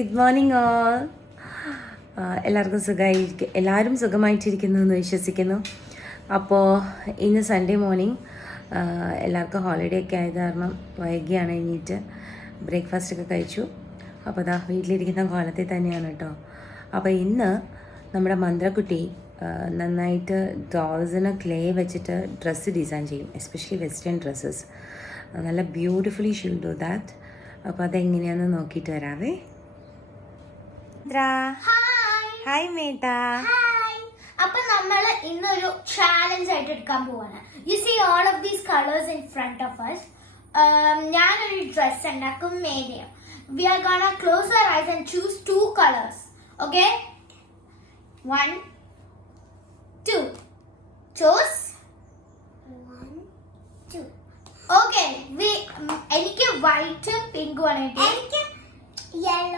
Good morning all. എല്ലാവരും സുഖമായിട്ടിരിക്കുന്നു എന്ന് വിശ്വസിക്കുന്നു. അപ്പോൾ ഇന്ന് സൺഡേ മോർണിംഗ്, എല്ലാവർക്കും ഹോളിഡേ ഒക്കെ ആയത് കാരണം വൈകിയാണ് എണീറ്റ് ബ്രേക്ക്ഫാസ്റ്റൊക്കെ കഴിച്ചു. അപ്പോൾ അതാ വീട്ടിലിരിക്കുന്ന കോലത്തിൽ തന്നെയാണ് കേട്ടോ. അപ്പോൾ ഇന്ന് നമ്മുടെ മന്ത്രക്കുട്ടി നന്നായിട്ട് ഡോൾസിന് ക്ലേ വെച്ചിട്ട് ഡ്രസ്സ് ഡിസൈൻ ചെയ്യും, എസ്പെഷ്യലി വെസ്റ്റേൺ ഡ്രസ്സസ്. നല്ല ബ്യൂട്ടിഫുള്ളി ഷീൽ ഡു ദാറ്റ്. അപ്പോൾ അതെങ്ങനെയാണെന്ന് നോക്കിയിട്ട് വരാവേ. ഹായ് മേട്ട. അപ്പൊ നമ്മൾ ഇന്നൊരു ചാലഞ്ച് ആയിട്ട് എടുക്കാൻ പോവാണ്. You see all of these colours in front of us. ഞാനൊരു ഡ്രസ് ഉണ്ടാക്കും, medium. We are gonna close our eyes and choose 2 colors. Okay? 1, 2. Choose 1, 2. Okay. എനിക്ക് വൈറ്റ് പിങ്ക് വേണം. എനിക്ക് യെല്ലോ